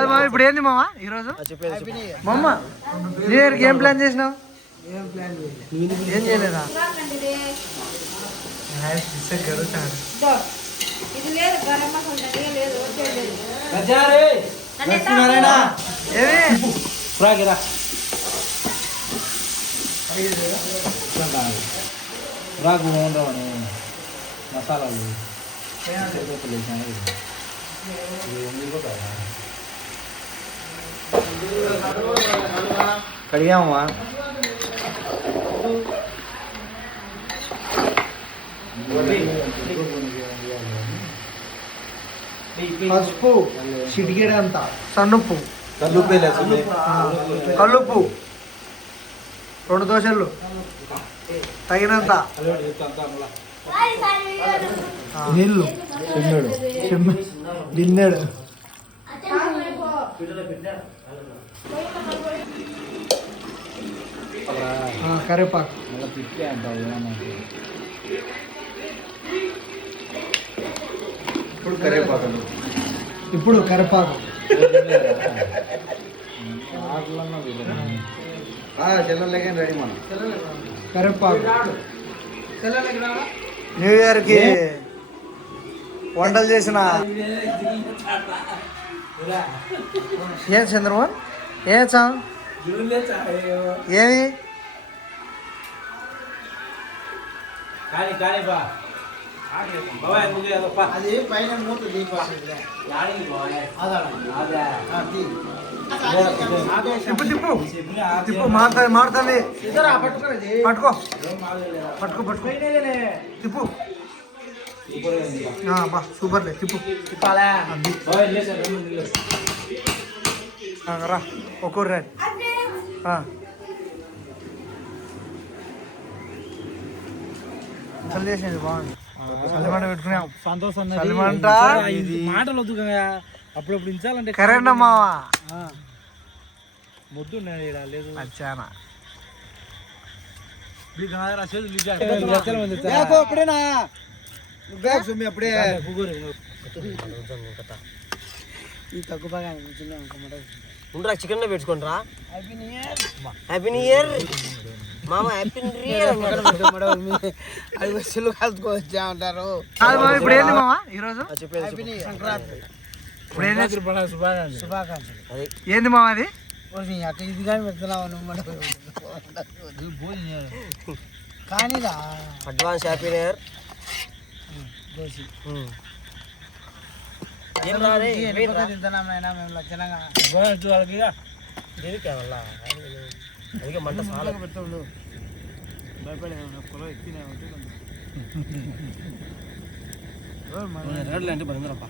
కాదు మామ, ఇప్పుడు ఏంది మామ ఈరోజు మమ్మ న్యూ ఇయర్కి ఏం ప్లాన్ చేసినావు? ఏం చేయలేదా? రాకు ఉండవని మసాలాలు కడిగామా? పసుపు చిటికెడంత, సన్నుప్పు, కల్లుప్పు, 2 దోశలు తగినంత, నీళ్ళు, బిన్నెడు, కరివేపాకు, ఇప్పుడు కరివేపాకు రెడీ మనం కరివేపాకు. న్యూ ఇయర్కి వంటలు చేసిన ఏం చంద్రమోహన్ ఏం చా ఏమి అది పైన మూత తిప్పు తిప్పు తిప్పు మారుతుంది. పట్టుకో పట్టుకో పట్టుకో తిప్పు. బా సూపర్లే తిప్పు. రా ఒక్కరు రండి. చలి చేసేది బాగుంది. చలిమంట పెట్టుకున్నాం. సంతోషం చలిమంట మాటలు వద్దు కదా, అప్పుడప్పుడు ఇంచాలంటే కరెంట్ మావా ముద్దు లేదు అచ్చానా అప్పుడేనా అప్పుడే ఈ తక్కువ బాగా ఉండరా చికెన్ పెట్టుకుంటారా. హ్యాపీ న్యూ ఇయర్ మామ, హ్యాపీ న్యూ ఇయర్. అది బస్సులు కలుపుకోవచ్చా ఉంటారు. ఇప్పుడు ఏంది మామ ఈరోజు? శుభాకాంక్షలు. ఏంది మామ అది? అక్కడ ఇది కానీ పెడుతున్నావు కానీరా. Advance happy new year. మంట చాలా పెడతాడు భయపడే అంటే భయంకరప్ప.